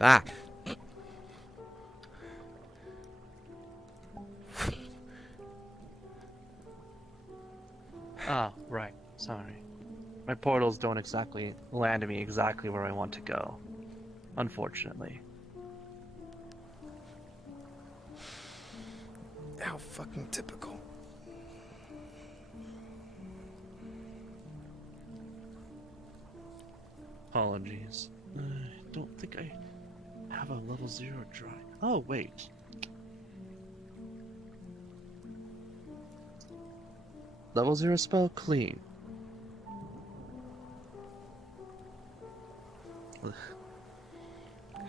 Ah! Ah, right. Sorry. My portals don't exactly land me exactly where I want to go. Unfortunately. How fucking typical. Apologies. I don't think I have a level 0 dry. Oh, wait. Level 0 spell clean. Ugh.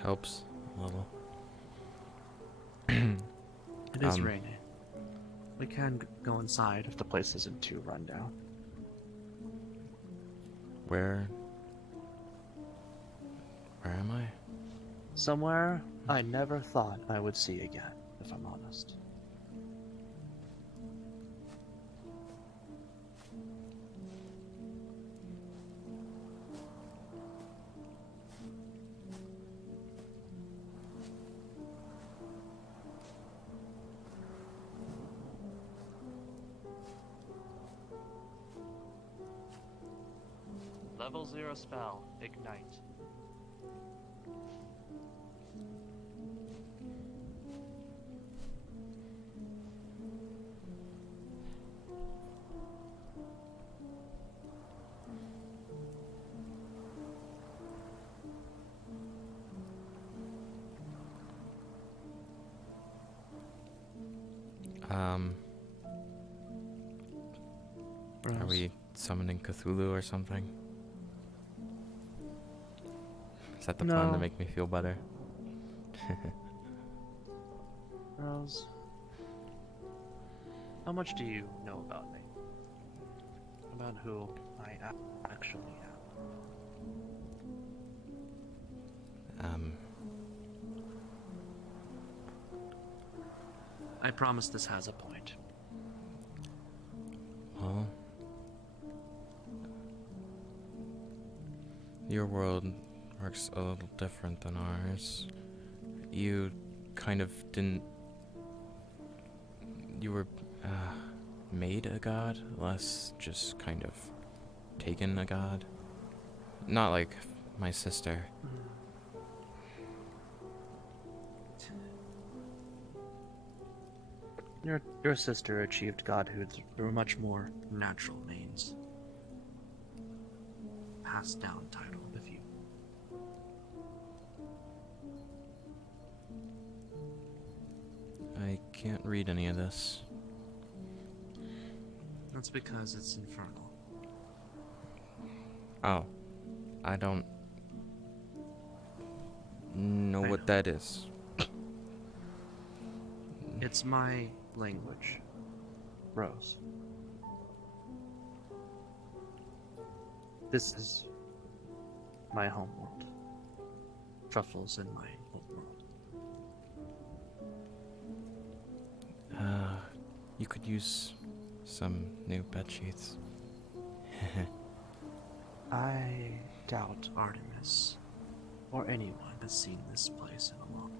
Helps a little. It is raining. We can go inside if the place isn't too run down. Where am I? Somewhere I never thought I would see again, if I'm honest. Level 0 spell, Ignite. Are Rose. we summoning Cthulhu or something? Is that the plan to No, make me feel better? Rose. How much do you know about me? About who I actually am? Um, I promise this has a point. well, your world works a little different than ours. You kind of didn't. You were made a god, less just kind of taken a god. Not like my sister. Your sister achieved godhood through much more natural means. Passed down title, if you. I can't read any of this. That's because it's infernal. Oh, I don't know I what know. that is. It's my language, Rose. This is my homeworld. Truffles in my old world. You could use some new bed sheets. I doubt Artemis or anyone has seen this place in a long.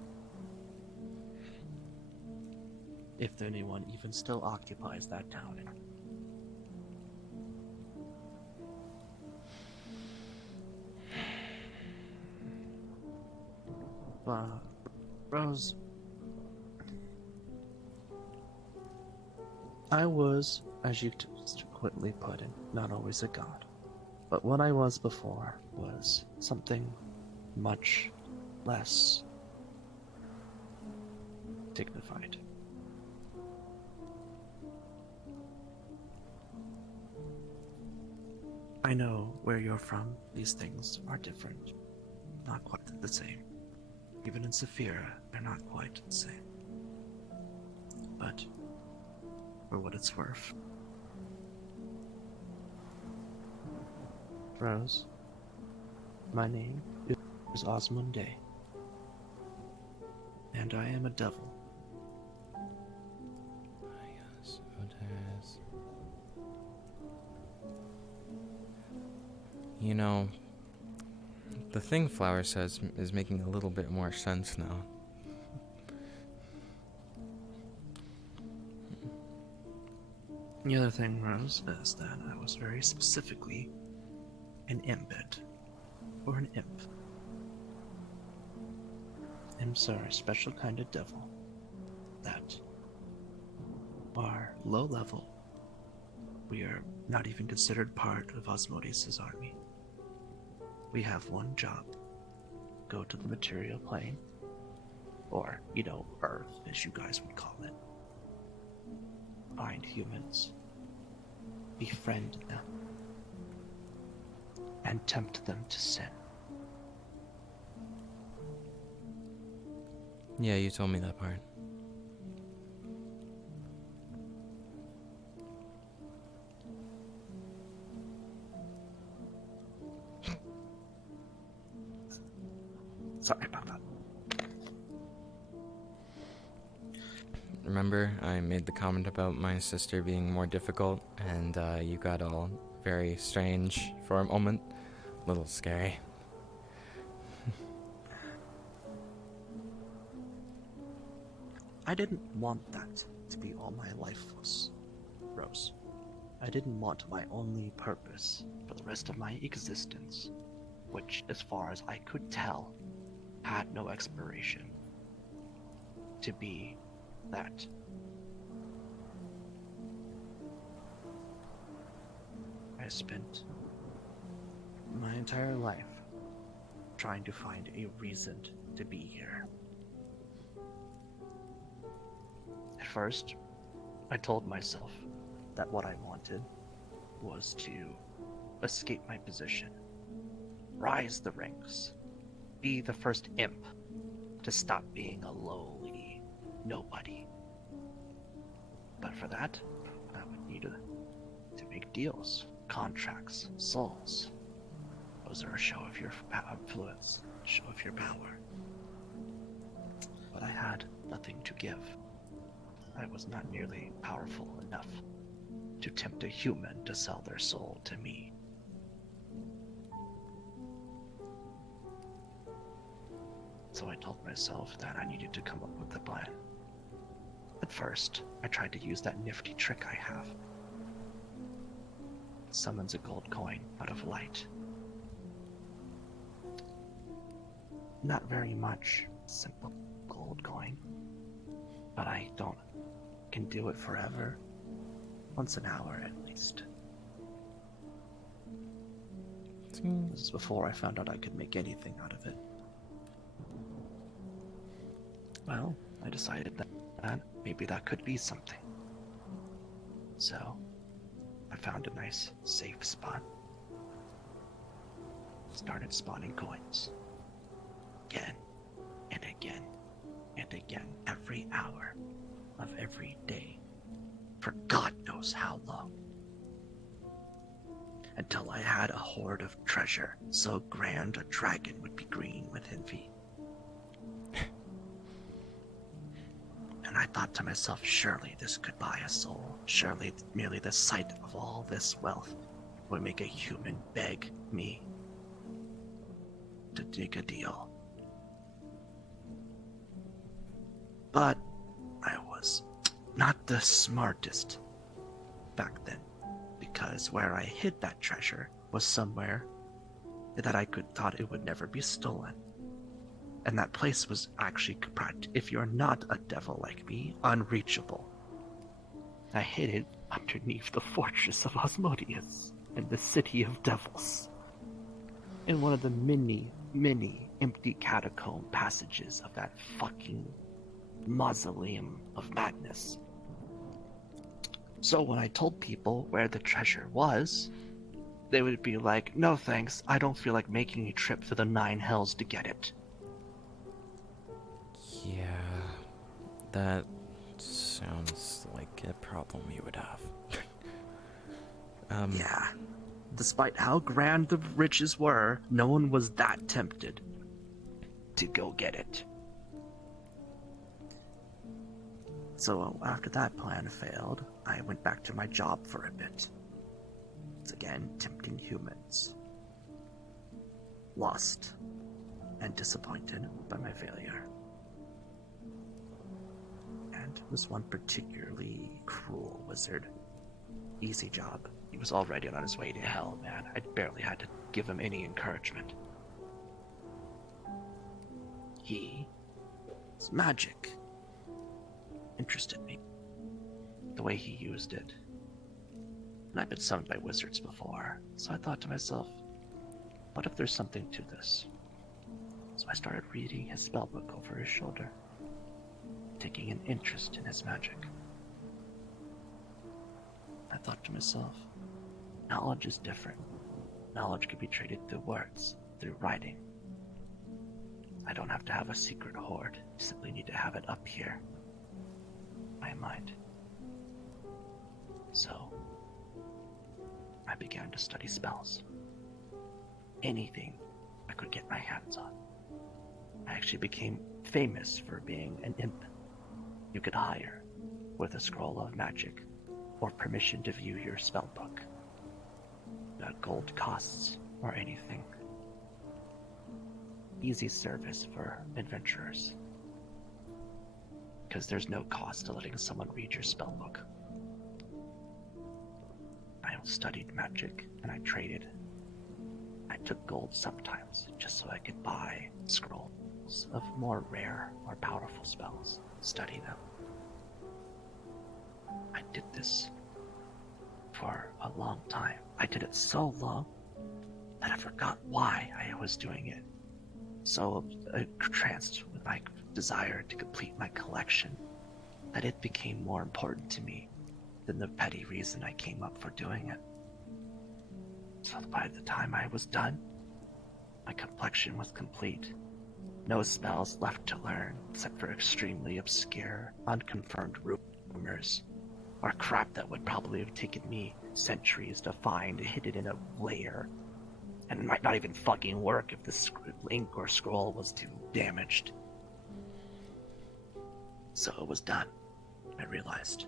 If anyone even still occupies that town. Rose, I was, as you quickly put it, not always a god. But what I was before was something much less dignified. I know where you're from, these things are different. Not quite the same. Even in Saphira, they're not quite the same. But, for what it's worth. Rose, my name is Osmunde. And I am a devil. Yes, it is. You know, The thing Flower says is making a little bit more sense now. The other thing, Rose, is that I was very specifically an impet, or an imp. Imps are a special kind of devil that are low level. We are not even considered part of Osmodius' army. We have one job: go to the material plane, or, Earth, as you guys would call it. Find humans, befriend them, and tempt them to sin. Yeah, you told me that part. Sorry about that. Remember, I made the comment about my sister being more difficult, and you got all very strange for a moment. A little scary. I didn't want that to be all my life was, Rose. I didn't want my only purpose for the rest of my existence, which, as far as I could tell, had no expiration, to be that. I spent my entire life trying to find a reason to be here. At first, I told myself that what I wanted was to escape my position, rise the ranks, be the first imp to stop being a lowly nobody. But for that, I would need to make deals, contracts, souls. Those are a show of your influence, a show of your power. But I had nothing to give. I was not nearly powerful enough to tempt a human to sell their soul to me. So I told myself that I needed to come up with a plan. At first, I tried to use that nifty trick I have. It summons a gold coin out of light. Not very much, simple gold coin. But I can do it forever. Once an hour at least. This is before I found out I could make anything out of it. Well, I decided that maybe that could be something. So, I found a nice, safe spot. Started spawning coins. Again, and again, and again, every hour of every day. For God knows how long. Until I had a hoard of treasure so grand a dragon would be green with envy. And I thought to myself, surely this could buy a soul. Surely merely the sight of all this wealth would make a human beg me to dig a deal. But I was not the smartest back then, because where I hid that treasure was somewhere that I thought it would never be stolen. And that place was actually, if you're not a devil like me, unreachable. I hid it underneath the fortress of Osmodius in the city of devils, in one of the many, many empty catacomb passages of that fucking mausoleum of madness. So when I told people where the treasure was, they would be like, no thanks, I don't feel like making a trip to the 9 hells to get it. Yeah, that sounds like a problem you would have. Yeah. Despite how grand the riches were, no one was that tempted to go get it. So after that plan failed, I went back to my job for a bit. It's again tempting humans. lost and disappointed by my failure. And it was one particularly cruel wizard. Easy job. He was already on his way to hell, man. I barely had to give him any encouragement. His magic interested me. The way he used it. And I've been summoned by wizards before, so I thought to myself, what if there's something to this? So I started reading his spellbook over his shoulder, taking an interest in his magic. I thought to myself, knowledge is different. Knowledge can be traded through words, through writing. I don't have to have a secret hoard, I simply need to have it up here. My mind. So, I began to study spells. Anything I could get my hands on. I actually became famous for being an imp you could hire with a scroll of magic or permission to view your spellbook. Not gold costs or anything. Easy service for adventurers. Because there's no cost to letting someone read your spellbook. I studied magic and I traded. I took gold sometimes just so I could buy scrolls of more rare or powerful spells, study them. I did this for a long time. I did it so long that I forgot why I was doing it. So tranced with my desire to complete my collection that it became more important to me than the petty reason I came up for doing it. So by the time I was done, my collection was complete. No spells left to learn except for extremely obscure, unconfirmed rumors, or crap that would probably have taken me centuries to find hidden in a lair, and it might not even fucking work if the ink or scroll was too damaged. So it was done. I realized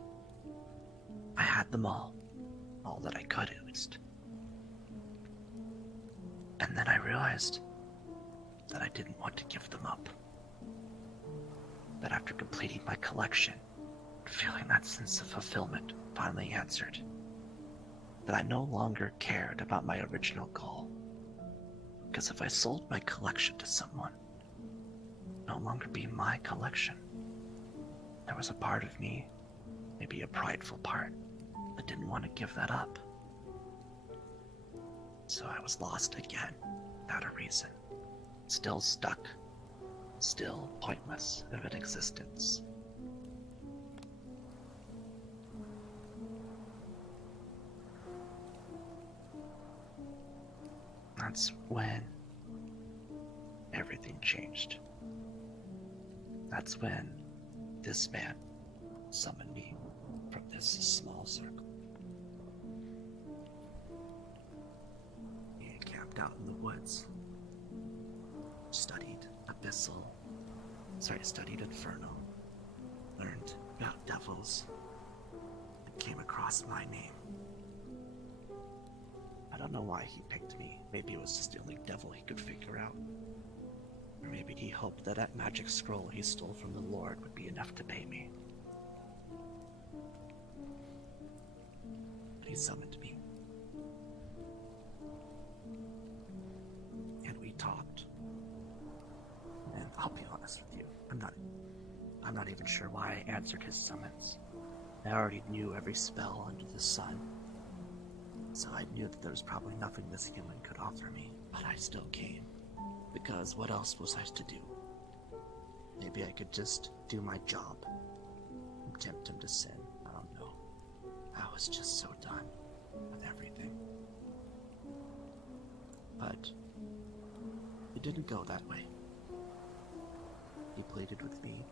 I had them all that I could at least. And then I realized that I didn't want to give them up. That after completing my collection, feeling that sense of fulfillment finally answered, that I no longer cared about my original goal. Because if I sold my collection to someone, it would no longer be my collection. There was a part of me, maybe a prideful part, that didn't want to give that up. So I was lost again, without a reason. Still stuck. Still pointless of an existence. That's when everything changed. That's when this man summoned me from this small circle. He camped out in the woods. Studied Inferno. Learned about devils. And came across my name. I don't know why he picked me. Maybe it was just the only devil he could figure out. Or maybe he hoped that that magic scroll he stole from the Lord would be enough to pay me. But he summoned me. And we talked. And I'll be honest with you, I'm not even sure why I answered his summons. I already knew every spell under the sun. So I knew that there was probably nothing this human could offer me, but I still came. Because what else was I to do? Maybe I could just do my job and tempt him to sin. I don't know. I was just so done with everything. But it didn't go that way. He pleaded with me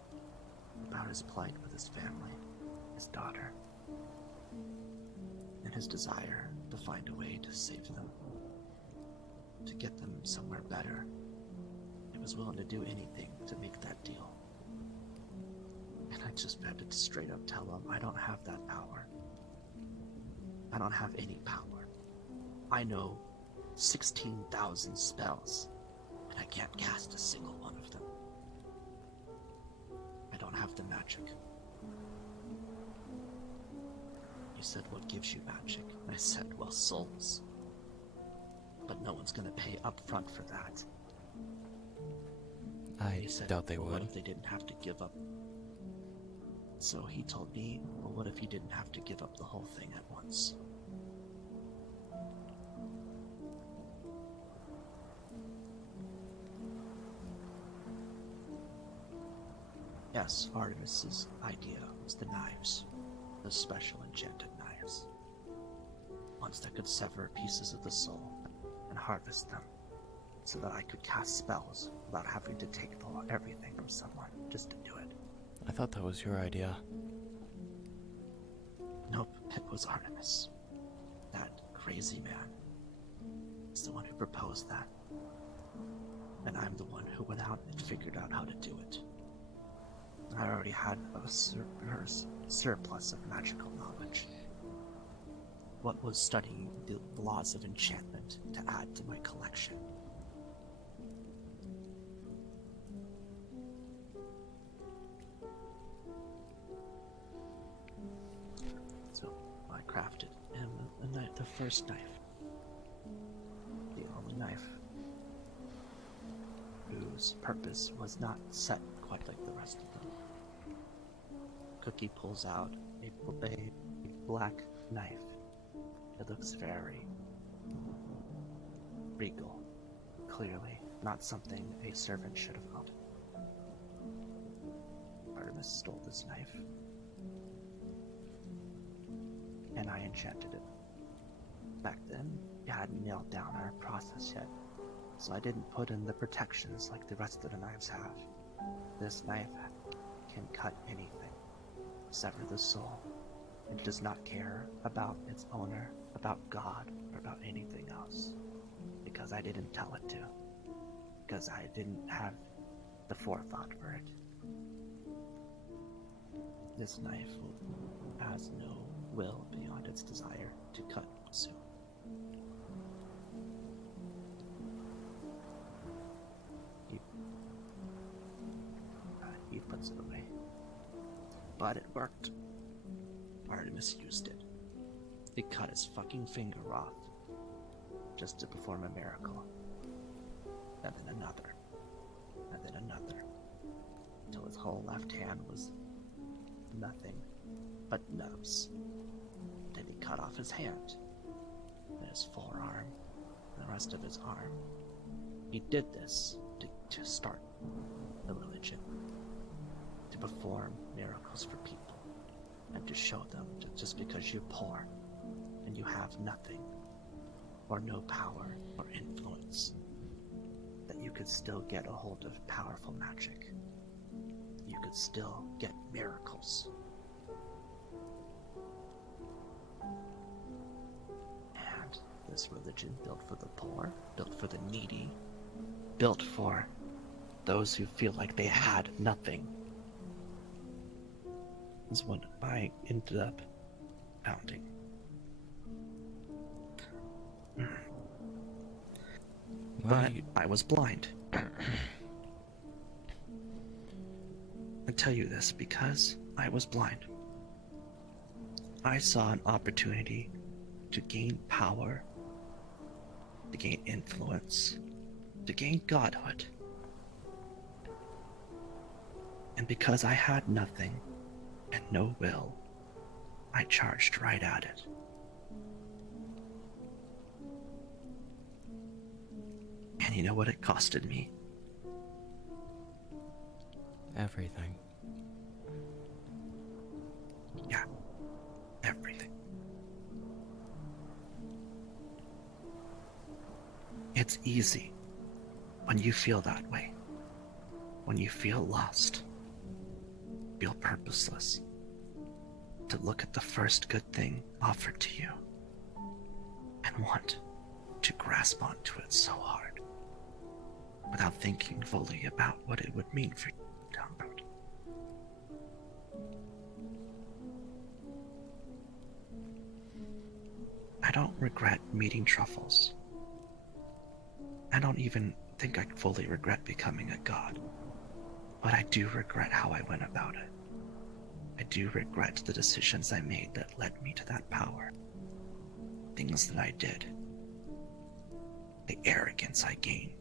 about his plight with his family, his daughter, and his desire to find a way to save them, to get them somewhere better. He was willing to do anything to make that deal. And I just had to straight up tell him, I don't have that power. I don't have any power. I know 16,000 spells, and I can't cast a single one of them. I don't have the magic. You said, what gives you magic? I said, well, souls. But no one's gonna pay up front for that. I He said, doubt they what would. if they didn't have to give up? So he told me, well, what if you didn't have to give up the whole thing at once? Yes, Artemis's idea was the knives. The special enchanted knives. Ones that could sever pieces of the soul and harvest them, so that I could cast spells without having to take everything from someone just to do it. I thought that was your idea. Nope, it was Artemis. That crazy man is the one who proposed that. And I'm the one who went out and figured out how to do it. I already had a surplus of magical knowledge. What was studying the laws of enchantment to add to my collection? So I crafted him the first knife. The only knife whose purpose was not set quite like the rest of them. Cookie pulls out a black knife. It looks very regal. Clearly, not something a servant should have owned. Artemis stole this knife, and I enchanted it. Back then, we hadn't nailed down our process yet, so I didn't put in the protections like the rest of the knives have. This knife can cut anything, sever the soul. It does not care about its owner, about God, or about anything else. Because I didn't tell it to. Because I didn't have the forethought for it. This knife has no will beyond its desire to cut soon. He puts it away. But it worked. Artemis used it. He cut his fucking finger off just to perform a miracle. And then another. And then another. Until his whole left hand was nothing but nubs. Then he cut off his hand, and his forearm, and the rest of his arm. He did this to start the religion, to perform miracles for people, and to show them that just because you're poor and you have nothing, or no power or influence, that you could still get a hold of powerful magic. You could still get miracles. And this religion built for the poor, built for the needy, built for those who feel like they had nothing, is what I ended up founding. But I was blind. I tell you this because I was blind. I saw an opportunity to gain power, to gain influence, to gain godhood. And because I had nothing and no will, I charged right at it. And you know what it costed me? Everything. Yeah, everything. It's easy when you feel that way. When you feel lost, feel purposeless, to look at the first good thing offered to you and want to grasp onto it so hard without thinking fully about what it would mean for you down the road. I don't regret meeting Truffles. I don't even think I fully regret becoming a god, but I do regret how I went about it. I do regret the decisions I made that led me to that power. Things that I did. The arrogance I gained.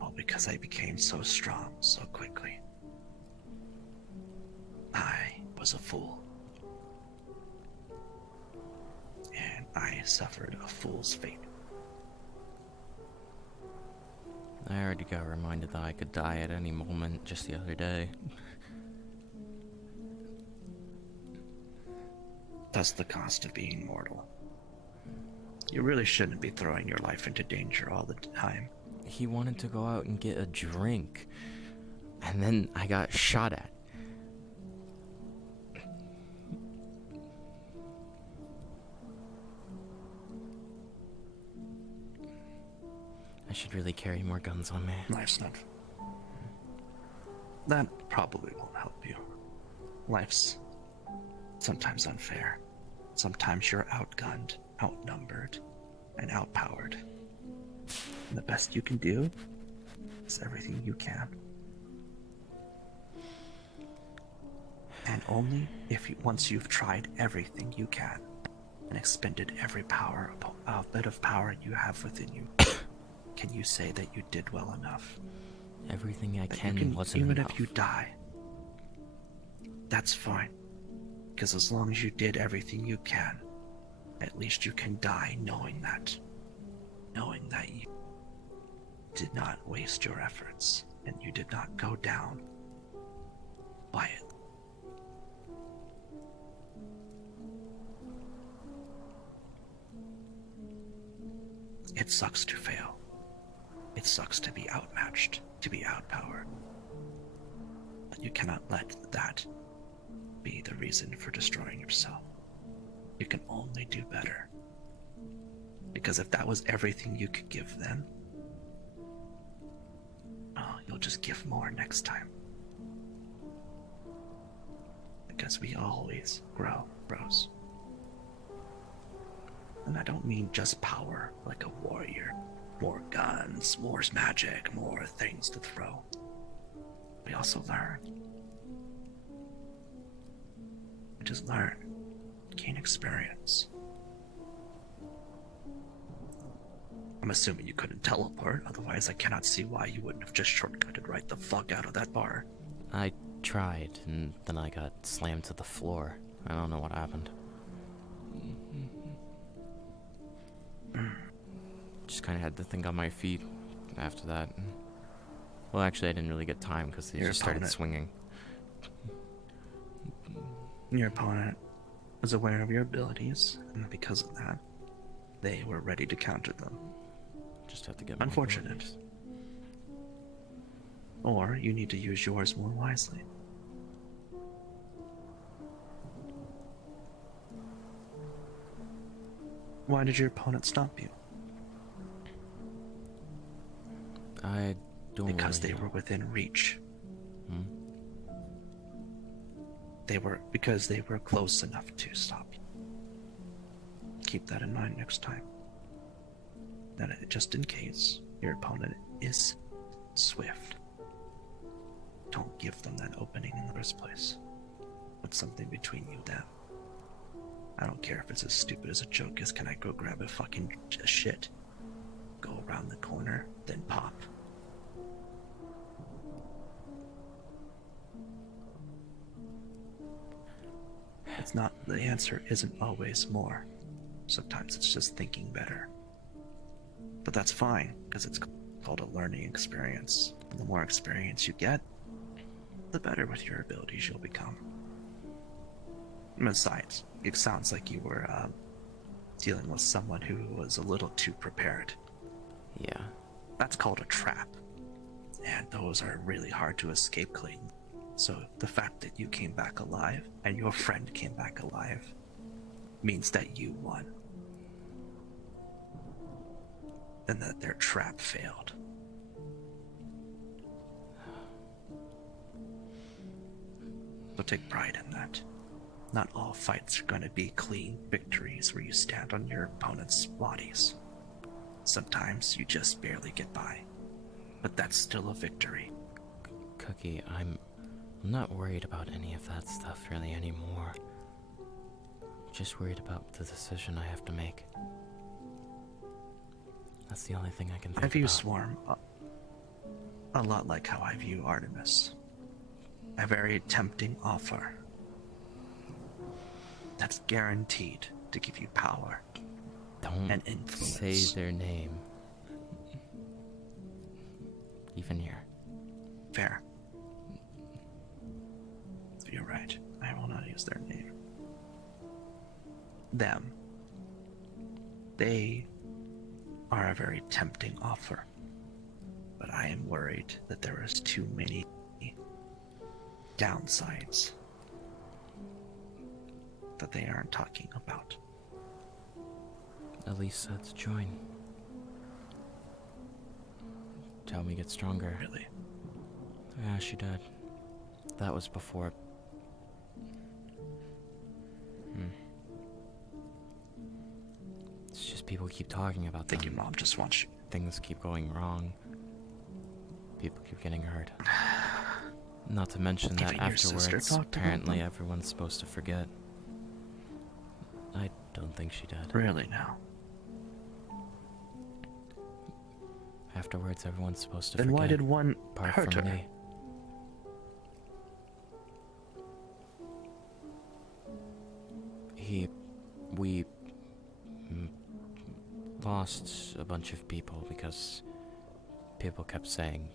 All because I became so strong so quickly. I was a fool. And I suffered a fool's fate. I already got reminded that I could die at any moment just the other day. That's the cost of being mortal. You really shouldn't be throwing your life into danger all the time. He wanted to go out and get a drink, and then I got shot at. I should really carry more guns on me. Life's not... That probably won't help you. Life's sometimes unfair. Sometimes you're outgunned, outnumbered, and outpowered. And the best you can do is everything you can. And only if once you've tried everything you can and expended every bit of power you have within you, can you say that you did well enough. Everything I That can wasn't even enough. if you die, that's fine. Because as long as you did everything you can, at least you can die knowing that you did not waste your efforts and you did not go down quietly. It sucks to fail. It sucks to be outmatched, to be outpowered. But you cannot let that be the reason for destroying yourself. You can only do better. Because if that was everything you could give them, oh, you'll just give more next time. Because we always grows. And I don't mean just power like a warrior. More guns, more magic, more things to throw. We also learn. We just learn. Gain experience. I'm assuming you couldn't teleport, otherwise I cannot see why you wouldn't have just shortcutted right the fuck out of that bar. I tried, and then I got slammed to the floor. I don't know what happened. Just kind of had to think on my feet after that. Well, actually, I didn't really get time because they just started swinging. Your opponent was aware of your abilities, and because of that, they were ready to counter them. Just have to get more Unfortunate. abilities. Or you need to use yours more wisely. Why did your opponent stop you? I don't Because really they were within reach. Hmm? Because they were close enough to stop you. Keep that in mind next time. That just in case your opponent is swift, don't give them that opening in the first place. Put something between you and them. I don't care if it's as stupid as a joke as can I go grab a fucking shit, go around the corner, then pop. It's not, the answer isn't always more. Sometimes it's just thinking better. But that's fine, because it's called a learning experience. And the more experience you get, the better with your abilities you'll become. Besides, it sounds like you were dealing with someone who was a little too prepared. Yeah. That's called a trap. And those are really hard to escape clean. So the fact that you came back alive and your friend came back alive means that you won. And that their trap failed. So take pride in that. Not all fights are going to be clean victories where you stand on your opponent's bodies. Sometimes you just barely get by. but that's still a victory. Cookie, I'm not worried about any of that stuff really anymore. Just worried about the decision I have to make. That's the only thing I can think I view about. Swarm a lot like how I view Artemis. A very tempting offer that's guaranteed to give you power Don't and influence. say their name. Even here. Fair. You're right. I will not use their name. Them. They are a very tempting offer. But I am worried that there is too many downsides that they aren't talking about. Elise said to join. To help me get stronger. Really. Yeah, she did. That was before. It's just people keep talking about I think them. your mom just wants you. Things keep going wrong. People keep getting hurt. Not to mention that Even your sister afterwards, talked about apparently them? everyone's supposed to forget. I don't think she did. Really now? Afterwards, everyone's supposed to Then forget. why did one apart hurt from her? me. We lost a bunch of people because people kept saying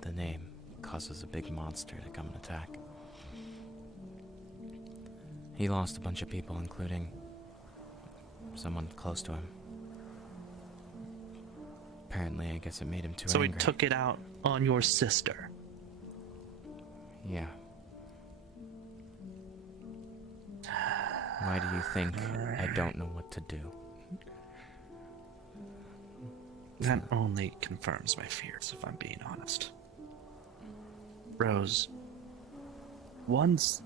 the name causes a big monster to come and attack. He lost a bunch of people, including someone close to him. Apparently, I guess it made him too So he angry. took it out on your sister. Yeah. Why do you think I don't know what to do? That only confirms my fears, if I'm being honest. Rose, one's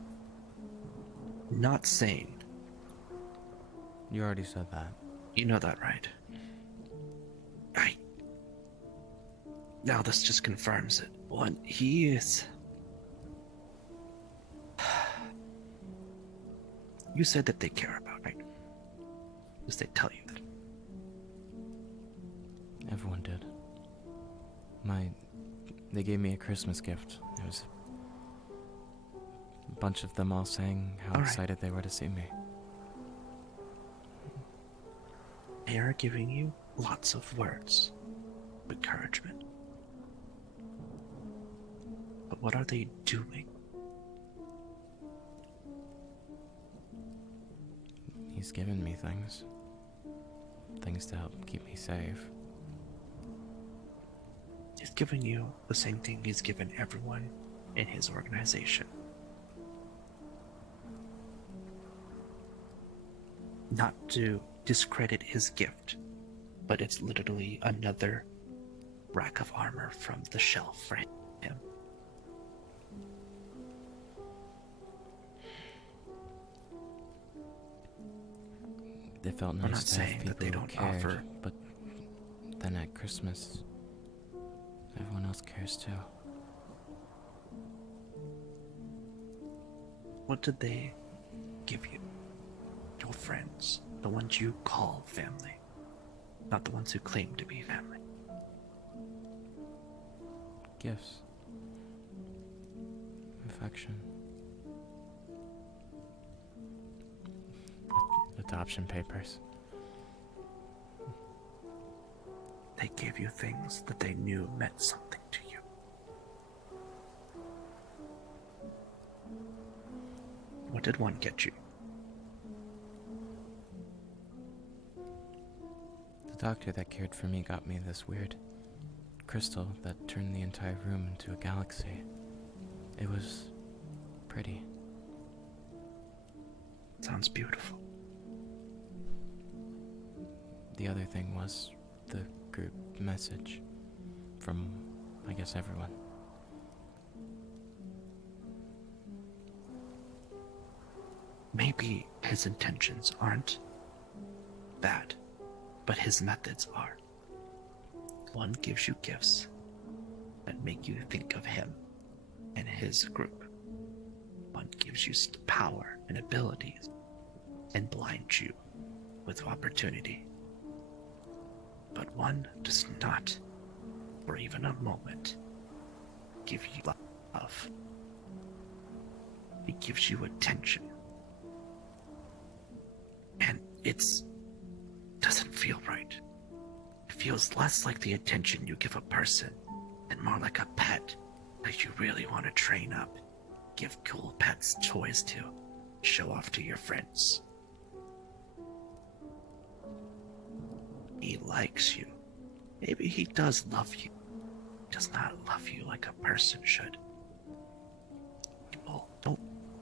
not sane. You already said that. You know that, right? Now this just confirms it. One, he is... You said that they care about, right? Because they tell you that. Everyone did. They gave me a Christmas gift. It was a bunch of them all saying how All right. excited they were to see me. They are giving you lots of words of encouragement. But what are they doing? He's given me things. Things to help keep me safe. He's giving you the same thing he's given everyone in his organization. Not to discredit his gift, but it's literally another rack of armor from the shelf for him. It felt I'm nice not to have saying people that they who don't cared, offer. but then at Christmas, everyone else cares too. What did they give you? Your friends, the ones you call family, not the ones who claim to be family. Gifts. Affection. Adoption papers. They gave you things that they knew meant something to you. What did one get you? The doctor that cared for me got me this weird crystal that turned the entire room into a galaxy. It was pretty. Sounds beautiful. The other thing was the group message from, I guess, everyone. Maybe his intentions aren't bad, but his methods are. One gives you gifts that make you think of him and his group. One gives you power and abilities and blinds you with opportunity. But one does not, for even a moment, give you love. It gives you attention. And it doesn't feel right. It feels less like the attention you give a person and more like a pet that you really want to train up, give cool pets toys to, show off to your friends. He likes you. Maybe he does love you. He does not love you like a person should. People don't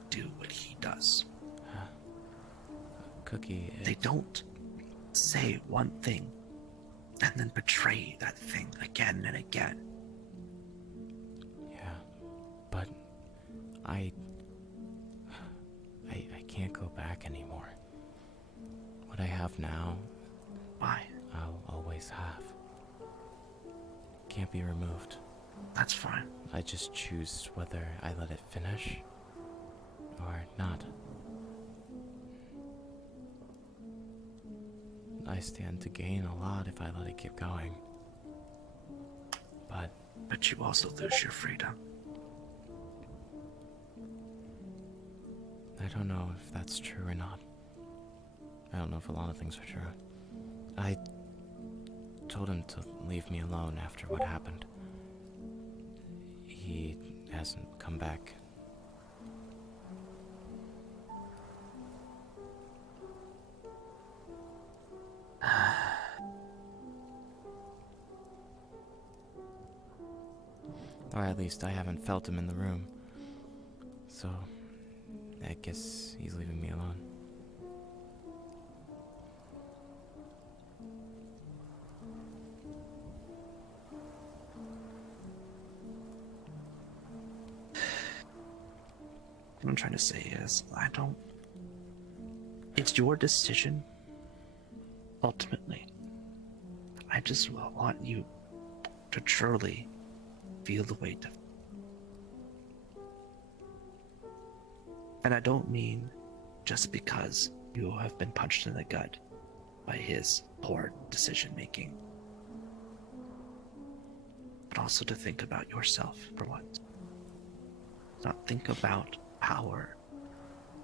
do what he does. Cookie, They don't say one thing and then betray that thing again and again. Yeah, but I can't go back anymore. What I have now, Why? I'll always have. Can't be removed. That's fine. I just choose whether I let it finish or not. I stand to gain a lot if I let it keep going. But you also lose your freedom. I don't know if that's true or not. I don't know if a lot of things are true. I told him to leave me alone after what happened. He hasn't come back. Or at least I haven't felt him in the room. So, I guess he's leaving me alone. What I'm trying to say is, it's your decision, ultimately. I just want you to truly feel the weight of it. And I don't mean just because you have been punched in the gut by his poor decision making, but also to think about yourself for once. Not think about power,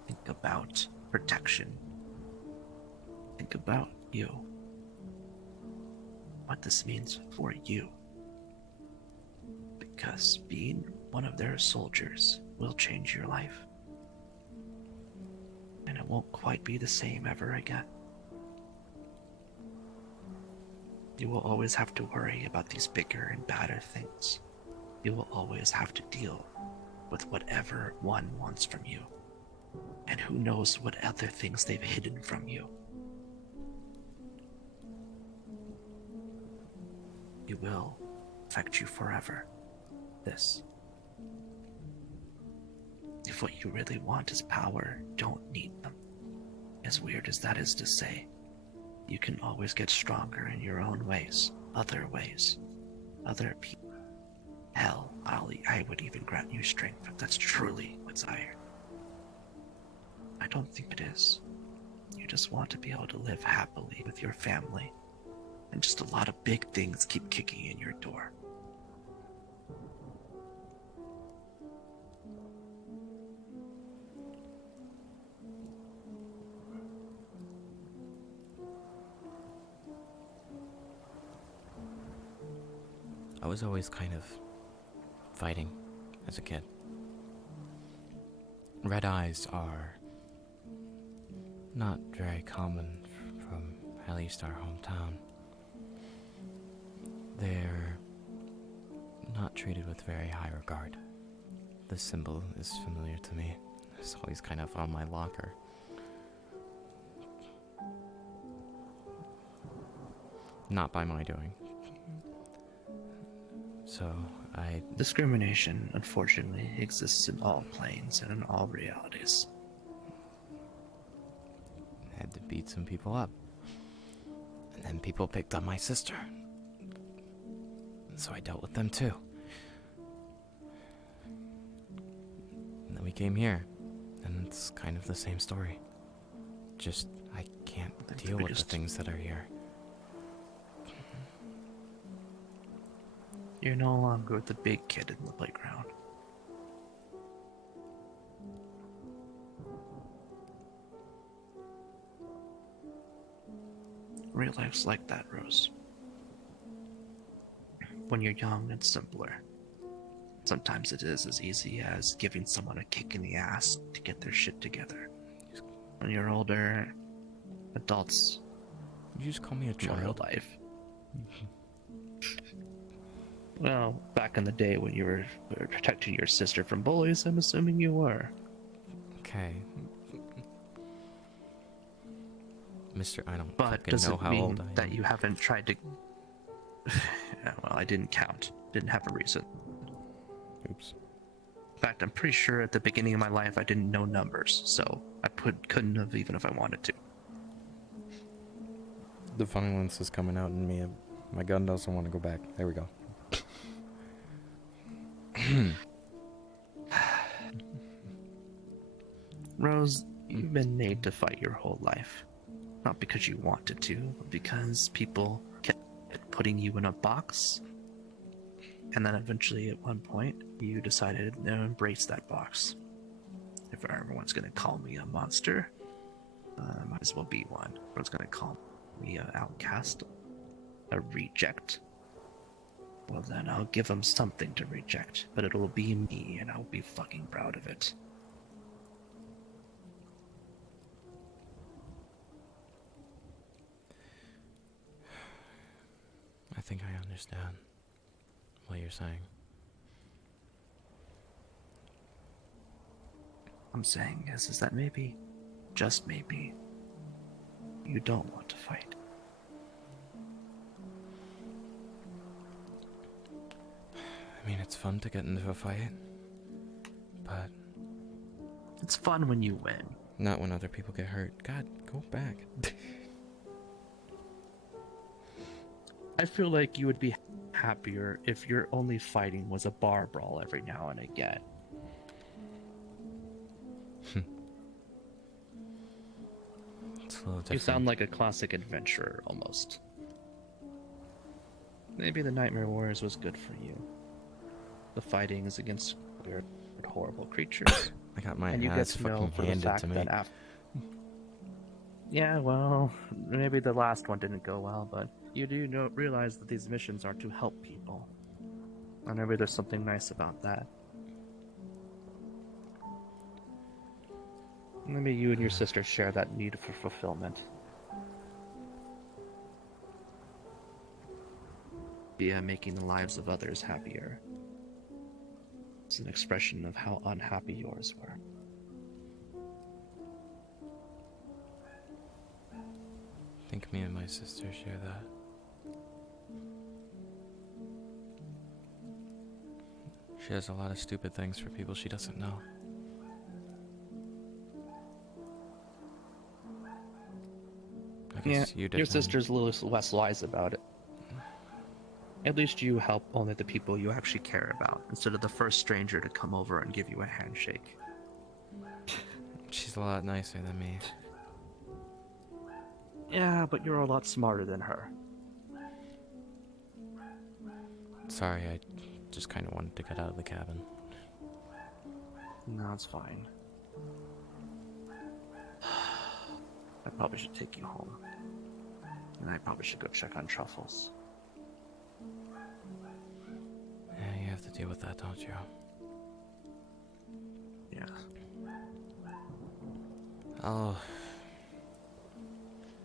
think about protection, think about you, what this means for you. Because being one of their soldiers will change your life. And it won't quite be the same ever again. You will always have to worry about these bigger and badder things. You will always have to deal with whatever one wants from you. And who knows what other things they've hidden from you. It will affect you forever. This. If what you really want is power, don't need them. As weird as that is to say, you can always get stronger in your own ways, other people. Hell, I would even grant you strength if that's truly what's desired. I don't think it is. You just want to be able to live happily with your family, and just a lot of big things keep kicking in your door. I was always kind of fighting as a kid. Red eyes are not very common from at least our hometown. They're not treated with very high regard. The symbol is familiar to me. It's always kind of on my locker. Not by my doing. So, Discrimination, unfortunately, exists in all planes and in all realities. had to beat some people up. And then people picked on my sister. So I dealt with them too. we came here, and it's kind of the same story. Just, I can't I think the deal with the biggest- things that are here. You're no longer the big kid in the playground. Real life's like that, Rose. When you're young, it's simpler. Sometimes it is as easy as giving someone a kick in the ass to get their shit together. When you're older, adults, You just call me a real child? life. Well, back in the day when you were protecting your sister from bullies, I'm assuming you were. Okay. Mister, I don't But fucking does know it how old I mean am. that you haven't tried to... Yeah, well, I didn't count. Didn't have a reason. Oops. In fact, I'm pretty sure at the beginning of my life I didn't know numbers, so I couldn't have even if I wanted to. The violence is coming out in me. My gun doesn't want to go back. There we go. Rose, you've been made to fight your whole life. Not because you wanted to, but because people kept putting you in a box. And then eventually, at one point, you decided to embrace that box. If everyone's gonna call me a monster, I might as well be one. Everyone's gonna call me an outcast, a reject. Well, then I'll give them something to reject, but it'll be me, and I'll be fucking proud of it. I think I understand what you're saying. I'm saying is that maybe, just maybe, you don't want to fight. I mean, it's fun to get into a fight, but It's fun when you win. not when other people get hurt. God, go back. I feel like you would be happier if your only fighting was a bar brawl every now and again. It's a little different. You sound like a classic adventurer, almost. Maybe the Nightmare Warriors was good for you. The fighting is against weird, horrible creatures. I got my And you get ass to know fucking for the handed fact to me. that after... Yeah, well, maybe the last one didn't go well, but you do realize that these missions are to help people. And maybe there's something nice about that. Maybe you and your sister share that need for fulfillment. Via making the lives of others happier. It's an expression of how unhappy yours were. I think me and my sister share that. She does a lot of stupid things for people she doesn't know. I guess you did. Your sister's a little less wise about it. At least you help only the people you actually care about, instead of the first stranger to come over and give you a handshake. She's a lot nicer than me. Yeah, but you're a lot smarter than her. Sorry, I just kind of wanted to get out of the cabin. No, it's fine. I probably should take you home. And I probably should go check on Truffles. Yeah, you have to deal with that, don't you? Yeah. Oh,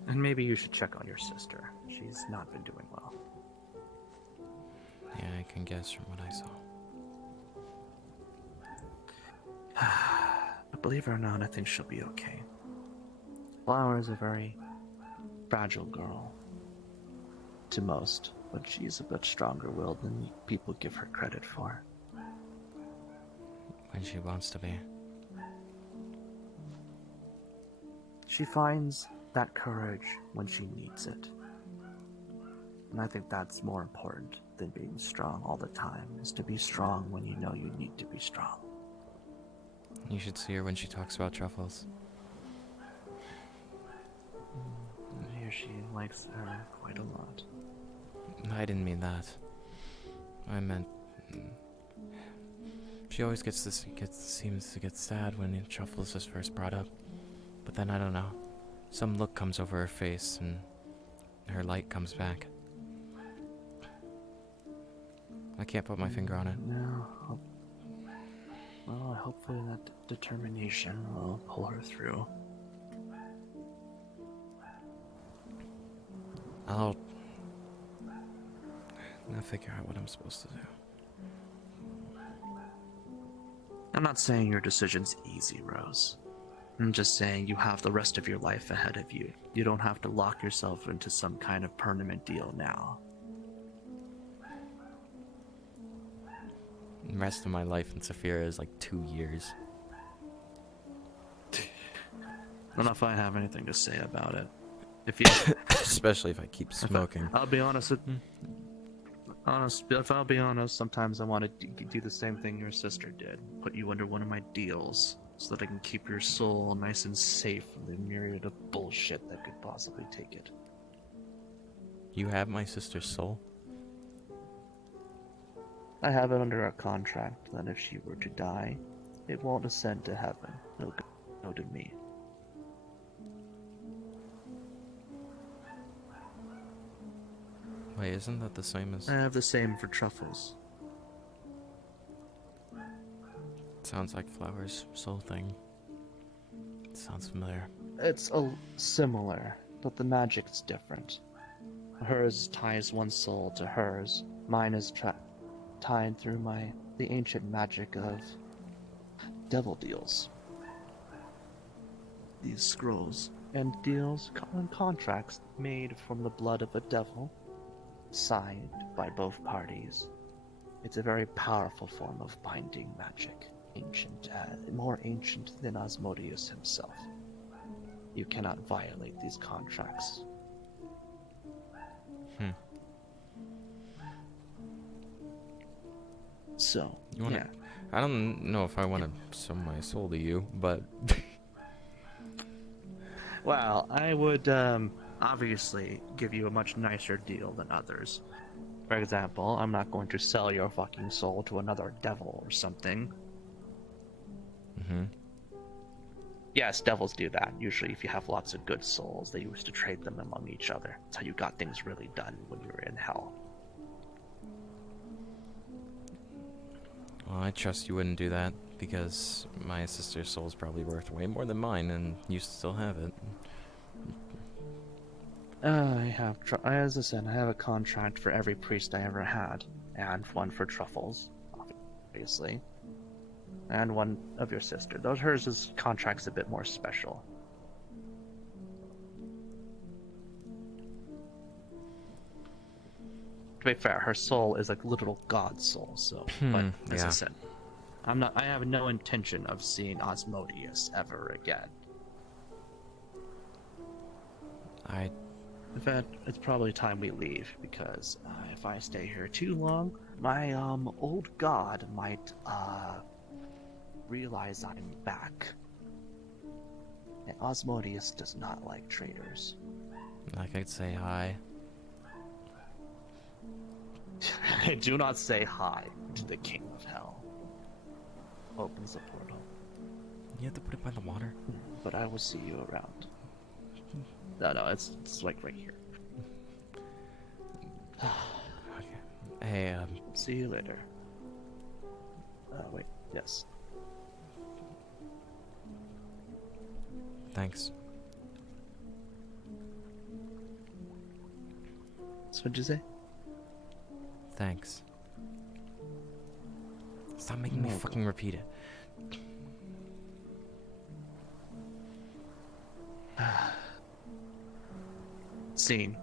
And maybe you should check on your sister. She's not been doing well. yeah, I can guess from what I saw. But believe it or not, I think she'll be okay. Flower is a very fragile girl. To most, but she's a bit stronger-willed than people give her credit for. When she wants to be. She finds that courage when she needs it. And I think that's more important than being strong all the time, is to be strong when you know you need to be strong. You should see her when she talks about truffles. I hear she likes her quite a lot. I didn't mean that. I meant... She always seems to get sad when truffles is first brought up. But then, I don't know. Some look comes over her face and her light comes back. I can't put my finger on it. No. Well, hopefully that determination will pull her through. I'll figure out what I'm supposed to do. I'm not saying your decision's easy, Rose. I'm just saying you have the rest of your life ahead of you. You don't have to lock yourself into some kind of permanent deal now. The rest of my life in Saphira is like 2 years. I don't know if I have anything to say about it. If Especially if I keep smoking. I'll be honest. If I'll be honest, sometimes I want to do the same thing your sister did. Put you under one of my deals, so that I can keep your soul nice and safe from the myriad of bullshit that could possibly take it. You have my sister's soul? I have it under a contract that if she were to die, it won't ascend to heaven. It'll go to me. Wait, isn't that the same as... I have the same for truffles. Sounds like Flower's soul thing. It sounds familiar. It's similar, but the magic's different. Hers ties one soul to hers. Mine is tied through the ancient magic of devil deals. These scrolls and deals and contracts made from the blood of a devil, signed by both parties. It's a very powerful form of binding magic. Ancient, more ancient than Asmodeus himself. You cannot violate these contracts. So, you wanna, yeah. I don't know if I want to sell my soul to you, but... Well, I would obviously give you a much nicer deal than others. For example, I'm not going to sell your fucking soul to another devil or something. Mm-hmm. Yes, devils do that. Usually if you have lots of good souls, they used to trade them among each other. That's how you got things really done when you were in hell. Well, I trust you wouldn't do that, because my sister's soul is probably worth way more than mine, and you still have it. As I said, I have a contract for every priest I ever had, and one for truffles, obviously, and one of your sister. Hers contract's a bit more special. To be fair, her soul is like literal god soul, so, but as I said, I have no intention of seeing Asmodeus ever again. In fact, it's probably time we leave, because if I stay here too long, my old god might realize I'm back. And Asmodeus does not like traitors. Like I'd say hi. Do not say hi to the king of hell. Opens the portal. You have to put it by the water? But I will see you around. No, it's like right here. Okay. Hey, See you later. Wait, yes. Thanks. So what'd you say? Thanks. Stop making me fucking repeat it. Scene.